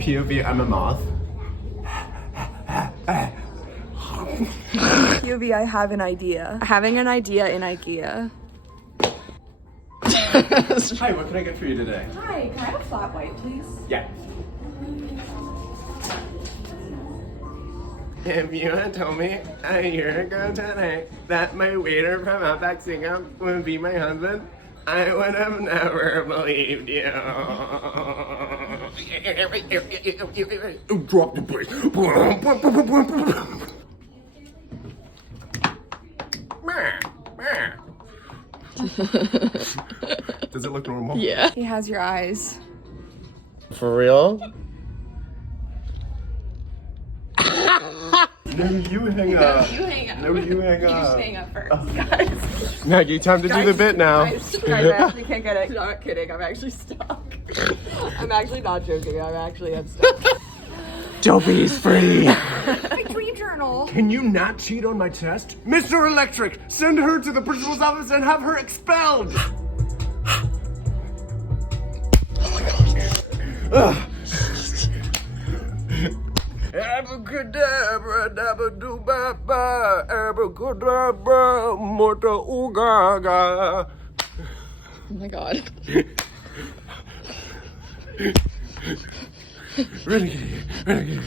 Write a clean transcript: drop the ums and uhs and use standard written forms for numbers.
POV, I'm a moth. POV, I have an idea. Having an idea in IKEA. Hi, what can I get for you today? Hi, can I have a flat white, please? Yeah. If you had told me a year ago today that my waiter from Outback Steakhouse would be my husband, I would have never believed you. Drop the bass. Does it look normal? Yeah. He has your eyes. For real? No, you hang up. You hang up. No, you hang You up. just hang up first, guys. Maggie, time to do the bit now. Guys, I actually can't get it. Not kidding, I'm actually stuck. I'm actually not joking, I'm stuck. Dopey's free. My dream journal. Can you not cheat on my test? Mr. Electric, send her to the principal's office and have her expelled. Abracadabra, dabba-doo-ba-ba, abracadabra, morta oogaga. Oh my god. Renegade, renegade.